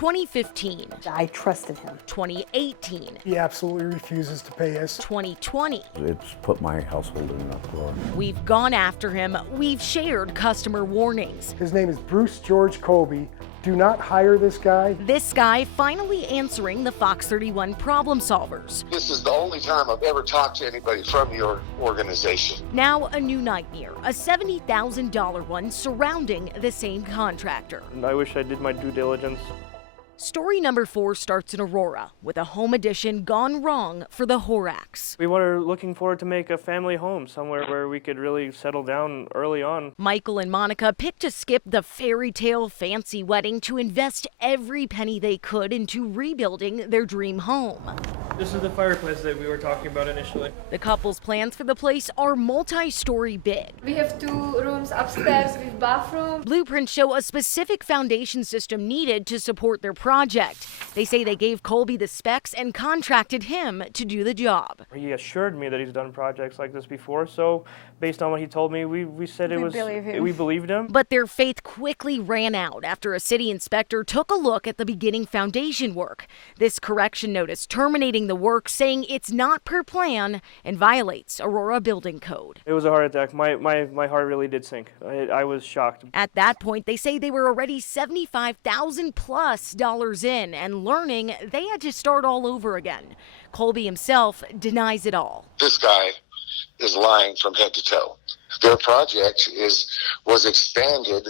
2015. I trusted him. 2018. He absolutely refuses to pay us. 2020. It's put my household in an uproar. We've gone after him. We've shared customer warnings. His name is Bruce George Kolbe. Do not hire this guy. This guy finally answering the Fox 31 problem solvers. This is the only time I've ever talked to anybody from your organization. Now a new nightmare, a $70,000 one surrounding the same contractor. And I wish I did my due diligence. Story number 4 starts in Aurora with a home addition gone wrong for the Horax. We were looking forward to make a family home somewhere where we could really settle down early on. Michael and Monica picked to skip the fairy tale fancy wedding to invest every penny they could into rebuilding their dream home. This is the fireplace that we were talking about initially. The couple's plans for the place are multi-story big. We have 2 rooms upstairs with bathroom. Blueprints show a specific foundation system needed to support their project. They say they gave Kolbe the specs and contracted him to do the job. He assured me that he's done projects like this before, so based on what he told me, we said we believed him. But their faith quickly ran out after a city inspector took a look at the beginning foundation work. This correction notice terminating the work, saying it's not per plan and violates Aurora building code. It was a heart attack. My heart really did sink. I was shocked. At that point, they say they were already $75,000+ in and learning they had to start all over again. Kolbe himself denies it all. This guy is lying from head to toe. Their project was expanded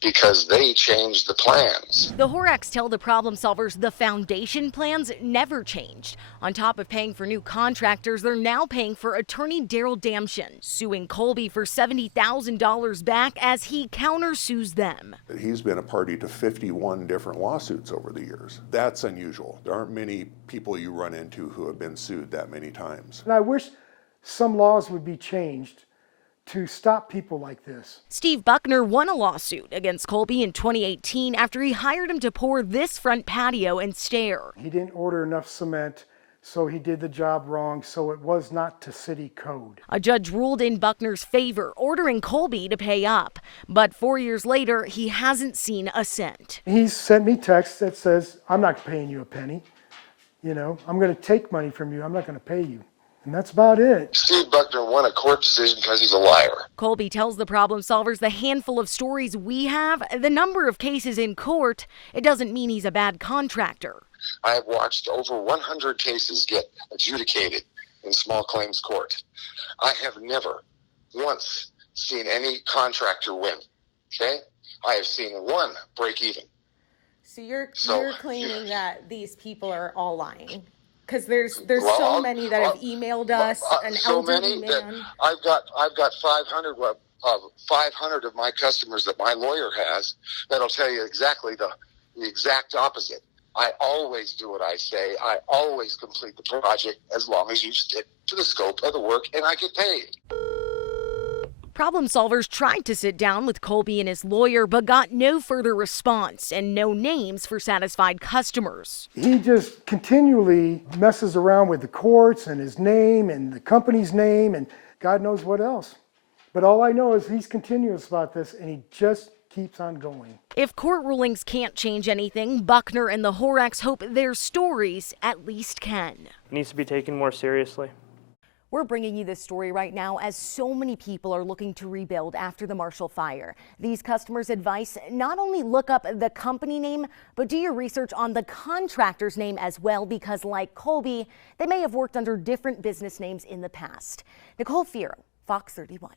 because they changed the plans. The Horax tell the problem solvers the foundation plans never changed. On top of paying for new contractors, they're now paying for attorney Daryl Damshin, suing Kolbe for $70,000 back as he countersues them. He's been a party to 51 different lawsuits over the years. That's unusual. There aren't many people you run into who have been sued that many times. And I wish some laws would be changed to stop people like this. Steve Buckner won a lawsuit against Kolbe in 2018 after he hired him to pour this front patio and stair. He didn't order enough cement, so he did the job wrong, so it was not to city code. A judge ruled in Buckner's favor, ordering Kolbe to pay up. But 4 years later, he hasn't seen a cent. He sent me text that says, I'm not paying you a penny. You know, I'm going to take money from you. I'm not going to pay you. And that's about it. Steve Buckner won a court decision because he's a liar. Kolbe tells the problem solvers the handful of stories we have, the number of cases in court, it doesn't mean he's a bad contractor. I have watched over 100 cases get adjudicated in small claims court. I have never once seen any contractor win. Okay? I have seen one break even. So you're claiming that these people are all lying? Because there's so many that have emailed us, an elderly man. I've got 500 of my customers that my lawyer has that'll tell you exactly the exact opposite. I always do what I say. I always complete the project as long as you stick to the scope of the work and I get paid. Problem solvers tried to sit down with Kolbe and his lawyer, but got no further response and no names for satisfied customers. He just continually messes around with the courts and his name and the company's name and God knows what else. But all I know is he's continuous about this and he just keeps on going. If court rulings can't change anything, Buckner and the Horax hope their stories at least can. It needs to be taken more seriously. We're bringing you this story right now as so many people are looking to rebuild after the Marshall fire. These customers' advice, not only look up the company name, but do your research on the contractor's name as well, because like Kolbe, they may have worked under different business names in the past. Nicole Fierro, Fox 31.